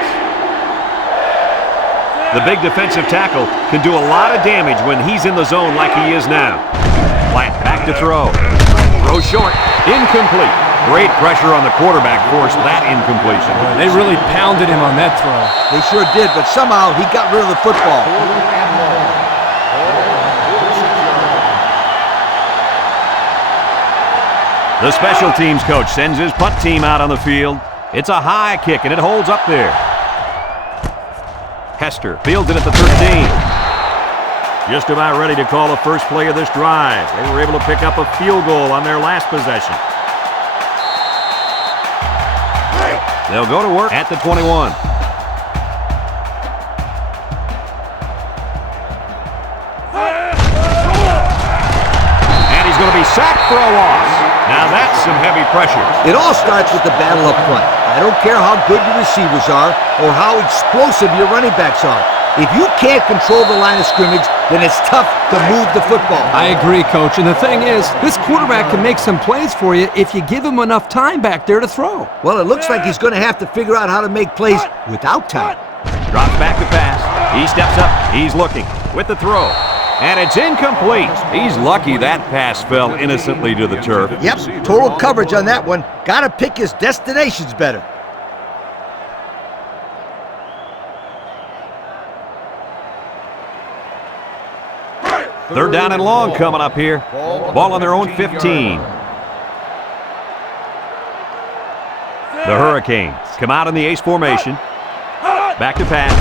The big defensive tackle can do a lot of damage when he's in the zone like he is now. Plant back to throw. Throw short. Incomplete. Great pressure on the quarterback forced that incompletion. They really pounded him on that throw. They sure did, but somehow he got rid of the football. The special teams coach sends his punt team out on the field. It's a high kick, and it holds up there. Hester fields it at the 13. Just about ready to call the first play of this drive. They were able to pick up a field goal on their last possession. They'll go to work at the 21. And he's going to be sacked for a loss. Now that's some heavy pressure. It all starts with the battle up front. I don't care how good your receivers are or how explosive your running backs are. If you can't control the line of scrimmage, then it's tough to move the football. I agree, Coach. And the thing is, this quarterback can make some plays for you if you give him enough time back there to throw. Well, it looks like he's going to have to figure out how to make plays without time. Drops back to pass. He steps up. He's looking with the throw. And it's incomplete. He's lucky that pass fell innocently to the turf. Yep, total coverage on that one. Got to pick his destinations better. Third down and long coming up here. Ball on their own 15. The Hurricanes come out in the ace formation. Back to pass.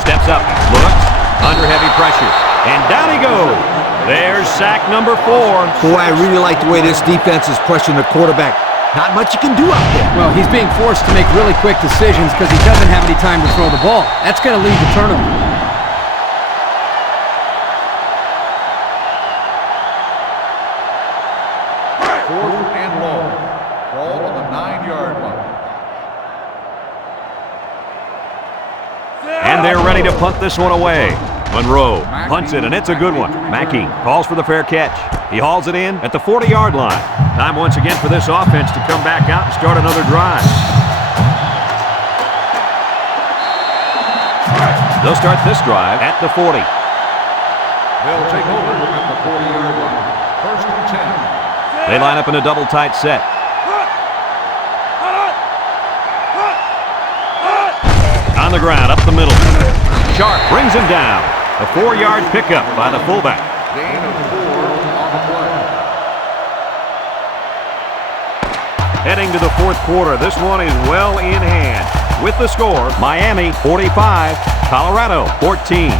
Steps up. Looks. Under heavy pressure. And down he goes. There's sack number 4. Boy, I really like the way this defense is pressuring the quarterback. Not much you can do out there. Well, he's being forced to make really quick decisions because he doesn't have any time to throw the ball. That's going to lead to turnover. Fourth and long. Ball on the 9-yard line. And they're ready to punt this one away. Monroe punts it, and it's a good one. Mackey calls for the fair catch. He hauls it in at the 40-yard line. Time once again for this offense to come back out and start another drive. They'll start this drive at the 40. They'll take over at the 40-yard line. First and 10. They line up in a double tight set. On the ground, up the middle. Sharp brings him down. A 4-yard pickup by the fullback. Gain of 4 on the play. Heading to the fourth quarter, this one is well in hand. With the score, Miami 45, Colorado 14.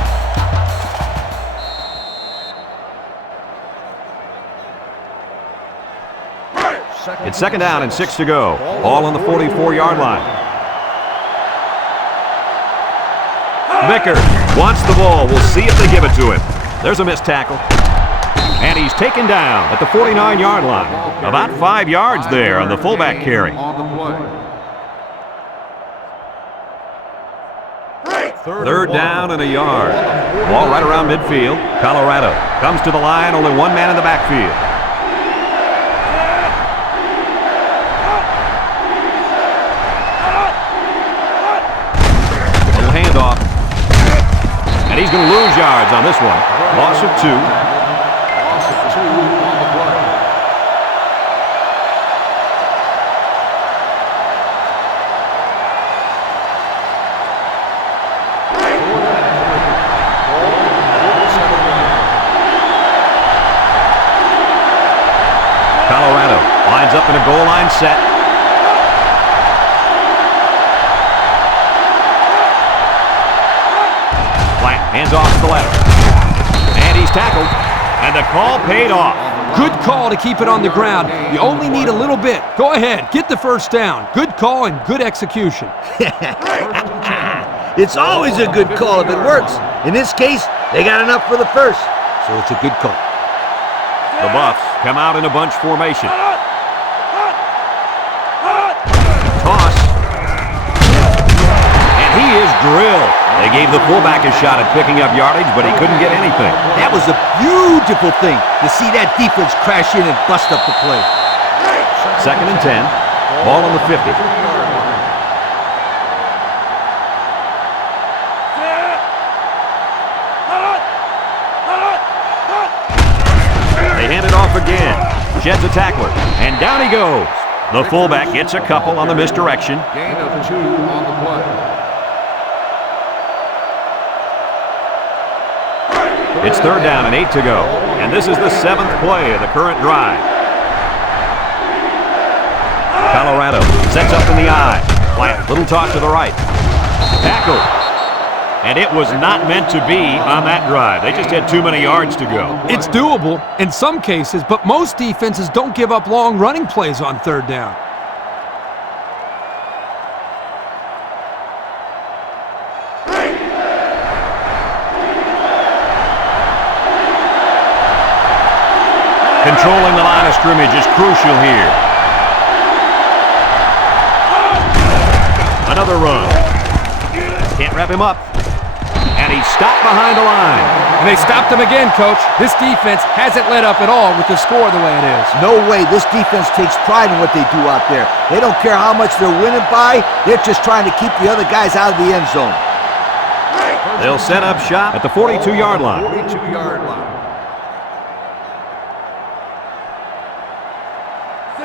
It's second down and 6 to go. Ball on the 44-yard line. Vickers wants the ball. We'll see if they give it to him. There's a missed tackle. And he's taken down at the 49-yard line. About 5 yards there on the fullback carry. On the play. Third down and a yard. Ball right around midfield. Colorado comes to the line. Only one man in the backfield. Little handoff. And he's going to lose yards on this one. Loss of 2. Loss of 2 on the play. Colorado lines up in a goal line set. Hands off to the left. And he's tackled. And the call paid off. Good call to keep it on the ground. You only need a little bit. Go ahead, get the first down. Good call and good execution. It's always a good call if it works. In this case, they got enough for the first, so it's a good call. The Buffs come out in a bunch formation. Toss. And he is drilled. They gave the fullback a shot at picking up yardage, but he couldn't get anything. That was a beautiful thing to see that defense crash in and bust up the play. Second and 10. Ball on the 50. They hand it off again. Sheds a tackler, and down he goes. The fullback gets a couple on the misdirection. Gain of 2 on the play. It's third down and 8 to go. And this is the 7th play of the current drive. Colorado sets up in the I. Plant, little toss to the right. Tackle. And it was not meant to be on that drive. They just had too many yards to go. It's doable in some cases, but most defenses don't give up long running plays on third down. Controlling the line of scrimmage is crucial here. Another run. Can't wrap him up. And he's stopped behind the line. And they stopped him again, Coach. This defense hasn't let up at all with the score the way it is. No way. This defense takes pride in what they do out there. They don't care how much they're winning by. They're just trying to keep the other guys out of the end zone. They'll set up shop at the 42-yard line. 42-yard line.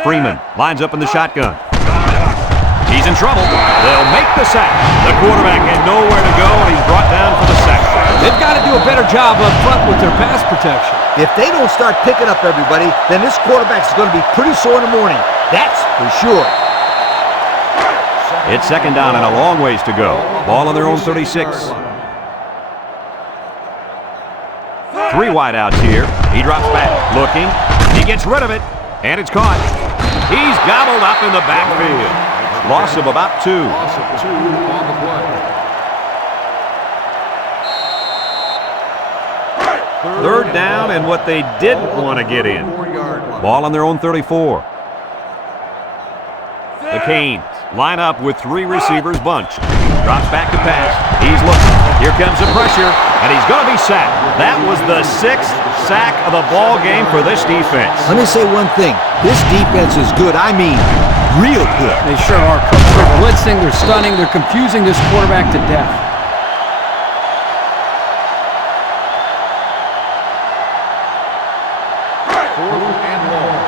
Freeman lines up in the shotgun. He's in trouble. They'll make the sack. The quarterback had nowhere to go, and he's brought down for the sack. They've got to do a better job up front with their pass protection. If they don't start picking up everybody, then this quarterback's going to be pretty sore in the morning. That's for sure. It's second down and a long ways to go. Ball on their own 36. 3 wideouts here. He drops back, looking. He gets rid of it, and it's caught. He's gobbled up in the backfield. Loss of about 2. Loss of 2 on the play. Third down and what they didn't want to get in. 4-yard line. Ball on their own 34. The Canes line up with 3 receivers bunched. Drops back to pass. He's looking. Here comes the pressure, and he's going to be sacked. That was the 6th sack of the ball game for this defense. Let me say one thing. This defense is good. I mean, real good. They sure are, Coach. They're blitzing, they're stunning, they're confusing this quarterback to death. Fourth and long.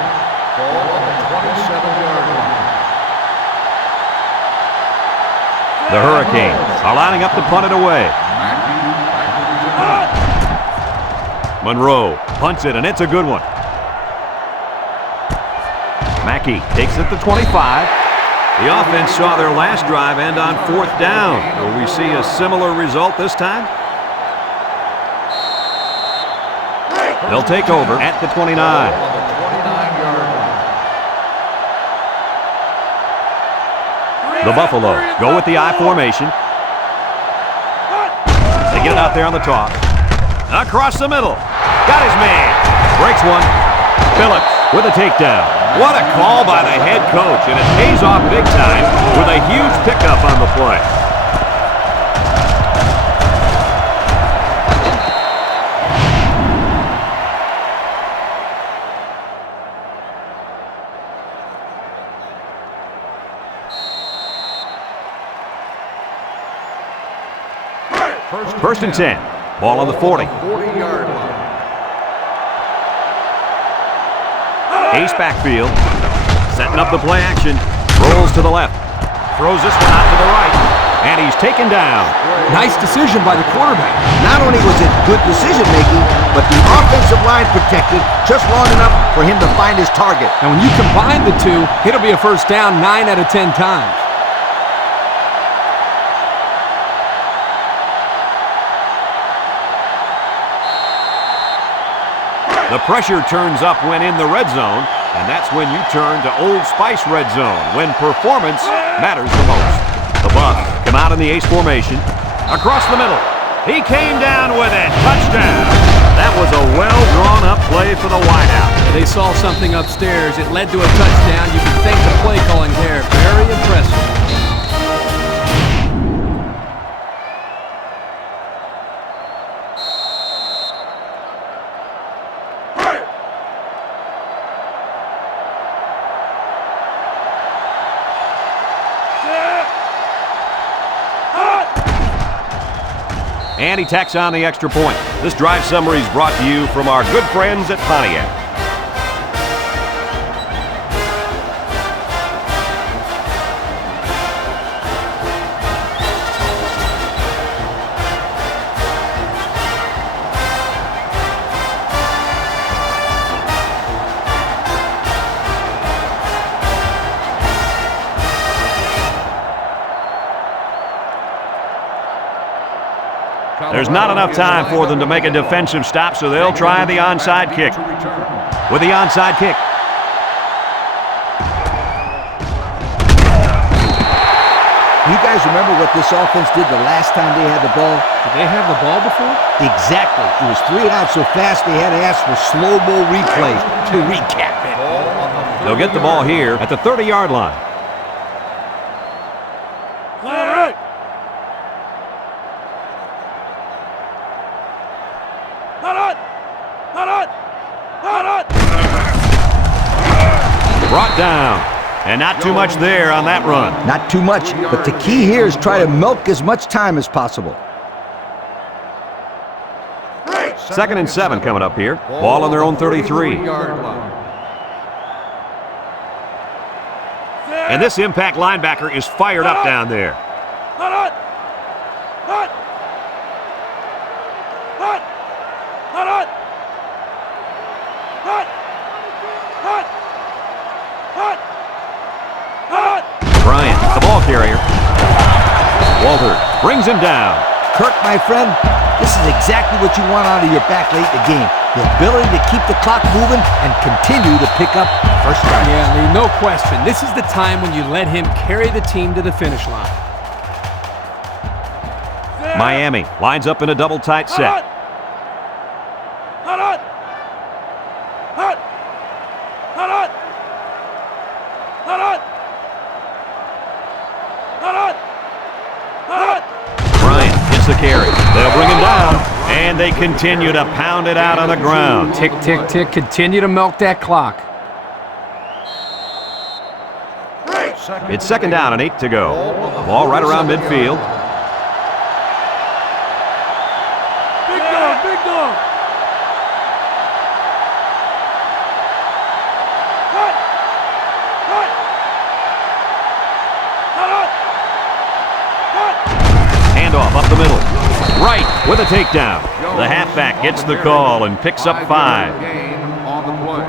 Ball on the 27-yard line. The Hurricanes are lining up to punt it away. Monroe punts it, and it's a good one. Mackey takes it to 25. The offense saw their last drive end on 4th down. Will we see a similar result this time? They'll take over at the 29. On the 29-yard line. The Buffaloes go with the I formation. They get it out there on the toss. Across the middle. Got his man. Breaks one. Phillips with a takedown. What a call by the head coach, and it pays off big time with a huge pickup on the play. First and 10. Ball on the 40. 40-yard line. Ace backfield. Setting up the play action. Rolls to the left. Throws this one out to the right. And he's taken down. Nice decision by the quarterback. Not only was it good decision-making, but the offensive line protected just long enough for him to find his target. And when you combine the two, it'll be a first down 9 out of 10 times. The pressure turns up when in the red zone, and that's when you turn to Old Spice red zone, when performance matters the most. The Buffs come out in the ace formation. Across the middle. He came down with it. Touchdown. That was a well-drawn-up play for the wideout. They saw something upstairs. It led to a touchdown. You can thank the play calling there. Very impressive. And he tacks on the extra point. This drive summary is brought to you from our good friends at Pontiac. There's not enough time for them to make a defensive stop, so they'll try the onside kick. With the onside kick. You guys remember what this offense did the last time they had the ball? Did they have the ball before? Exactly. It was 3 and out so fast they had to ask for slow-mo replays to recap it. They'll get the ball here at the 30-yard line. Brought down. And not too much there on that run. Not too much, but the key here is try to milk as much time as possible. 2nd and 7 coming up here. Ball on their own 33. And this impact linebacker is fired up down there. Bryant, the ball carrier. Walter brings him down. Kirk, my friend, this is exactly what you want out of your back late in the game. the ability to keep the clock moving and continue to pick up first down. Yeah, Lee, no question. This is the time when you let him carry the team to the finish line. Miami lines up in a double tight set. Bryant gets the carry. They'll bring him down, and they continue to pound it out on the ground. Tick, tick, tick. Continue to milk that clock. It's second down and 8 to go. Ball right around midfield. Big dog, big dog. Handoff up the middle. Right with a takedown. The halfback gets the call and picks up 5. Gain on the play.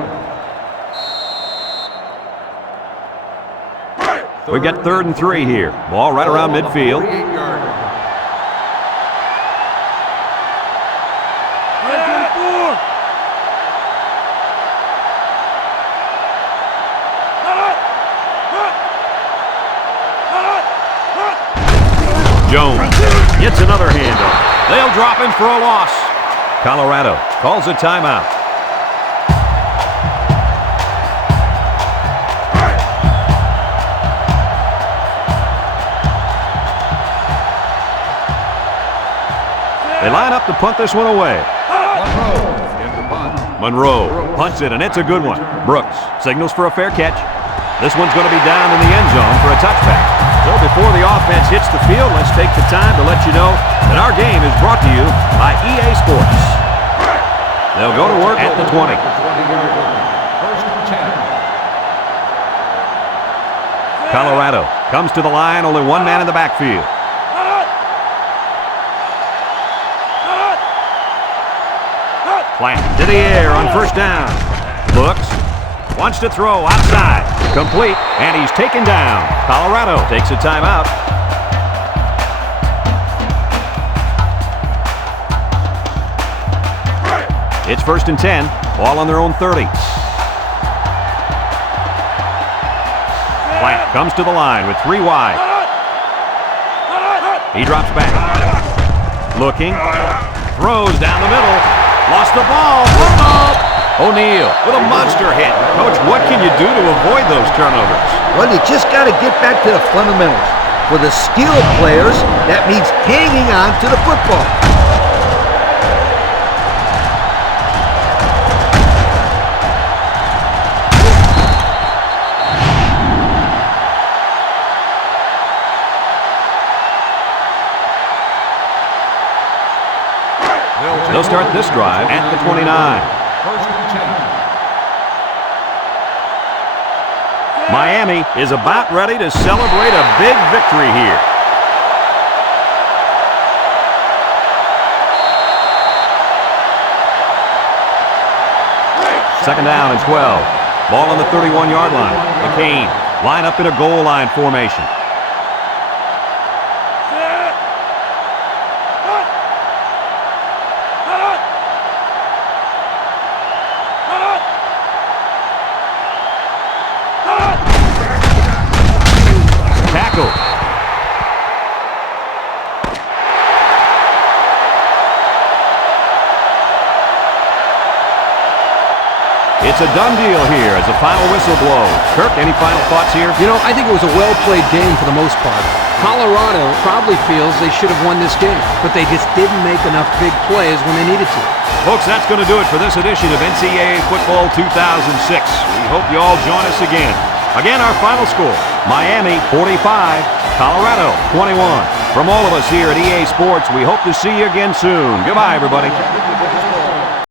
We've got 3rd and 3 here. Ball right around midfield. 8-yard. Jones gets another handoff. They'll drop him for a loss. Colorado calls a timeout. They line up to punt this one away. Monroe punts it, and it's a good one. Brooks signals for a fair catch. This one's going to be down in the end zone for a touchback. So before the offense hits the field, let's take the time to let you know that our game is brought to you by EA Sports. They'll go to work at the 20. First and 10. Colorado comes to the line, only one man in the backfield. Plant to the air on first down. Looks, wants to throw outside. Complete, and he's taken down. Colorado takes a timeout. It's 1st and 10, ball on their own 30. Plant comes to the line with 3 wide. He drops back. Looking, throws down the middle. Lost the ball. O'Neal with a monster hit. Coach, what can you do to avoid those turnovers? Well, you just got to get back to the fundamentals. For the skilled players, that means hanging on to the football. They'll start this drive at the 29. First and 10. Miami is about ready to celebrate a big victory here. Second down and 12. Ball on the 31-yard line. McCain line up in a goal line formation. Tackle. It's a done deal here as the final whistle blows. Kirk, any final thoughts here? You know, I think it was a well-played game for the most part. Colorado probably feels they should have won this game, but they just didn't make enough big plays when they needed to. Folks, that's going to do it for this edition of NCAA Football 2006. We hope you all join us again. Again, our final score, Miami 45, Colorado 21. From all of us here at EA Sports, we hope to see you again soon. Goodbye, everybody.